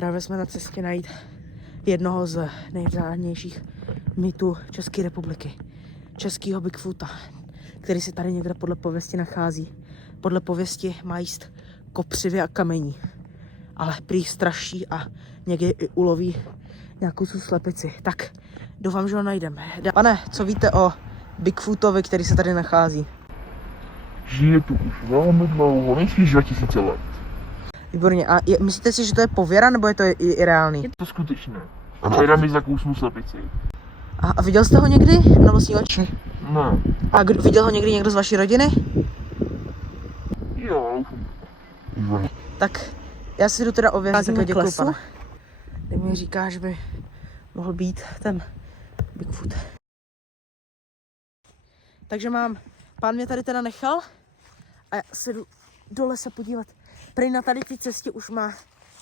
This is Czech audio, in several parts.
Právě jsme na cestě najít jednoho z nejvzácnějších mytů České republiky. Českýho Bigfoota, který se tady někde podle pověsti nachází. Podle pověsti má jíst kopřivy a kamení. Ale prý straší a někdy i uloví nějakou tu slepici. Tak doufám, že ho najdeme. Pane, co víte o Bigfootovi, který se tady nachází? Žije tu už velmi dlouho, nejspíš 2000 let. Výborně. A myslíte si, že to je pověra, nebo je to i reálný? Je to skutečné. Včera mi zakousnu slepici. A viděl jste ho někdy na vlastní oči? Ne. A viděl ho někdy někdo z vaší rodiny? Jo. Tak já si jdu teda ověřit. Tak děkuji, pane. Ty mi říká, že by mohl být ten Bigfoot. Takže pán mě tady teda nechal a já se jdu do lesa podívat. Prý na tady té cestě už má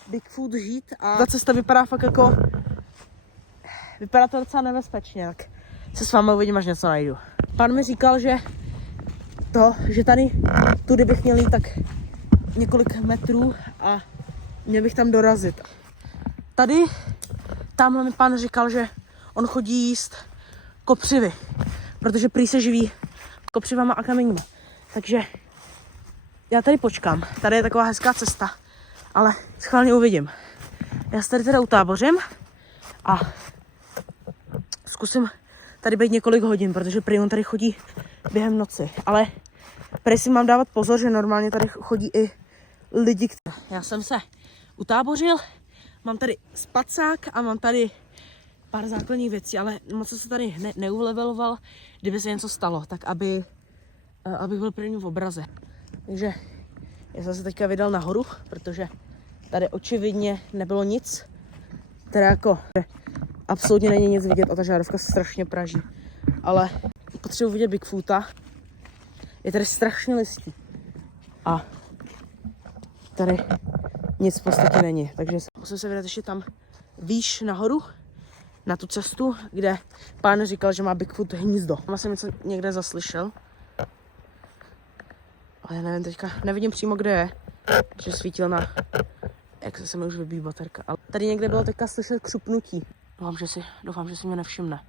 Bigfoot žít a ta cesta vypadá fakt jako... Vypadá to docela nebezpečně, tak se s vámi uvidím, až něco najdu. Pán mi říkal, že tady tudy bych měl jít tak několik metrů a měl bych tam dorazit. Tamhle mi pán říkal, že on chodí jíst kopřivy, protože prý se živí kopřivama a kameníma. Takže já tady počkám. Tady je taková hezká cesta, ale schválně uvidím. Já se tady teda utábořím a zkusím tady být několik hodin, protože prý on tady chodí během noci. Ale prý si mám dávat pozor, že normálně tady chodí i lidi. Já jsem se utábořil, mám tady spacák a mám tady pár základních věcí, ale moc se tady neuleveloval, kdyby se něco stalo, tak abych byl první v obraze. Takže já jsem se teďka vydal nahoru, protože tady očividně nebylo nic, teda jako absolutně není nic vidět a ta žárovka se strašně praží. Ale potřebuji vidět Bigfoota. Je tady strašně listí. A tady nic v podstatě není. Takže musím se vydat ještě tam výš nahoru, na tu cestu, kde pán říkal, že má Bigfoot hnízdo. Já jsem něco někde zaslyšel. Ale já nevím teďka, nevidím přímo, kde je. Že svítil na... Jak se mi už vybíjí baterka. Ale tady někde bylo teďka slyšet křupnutí. Doufám, že si mě nevšimne.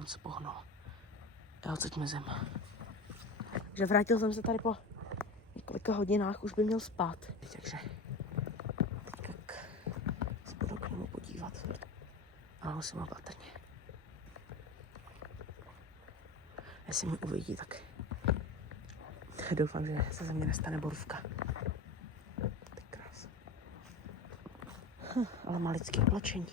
On se pohnul. Já teď mizím. Takže vrátil jsem se tady po několika hodinách, už by měl spát. Takže tak se budu k němu podívat. Ale musím opatrně. Jestli mi uvidí, tak doufám, že se ze mě nestane borůvka. Tak krás. Ale má lidský oblečení.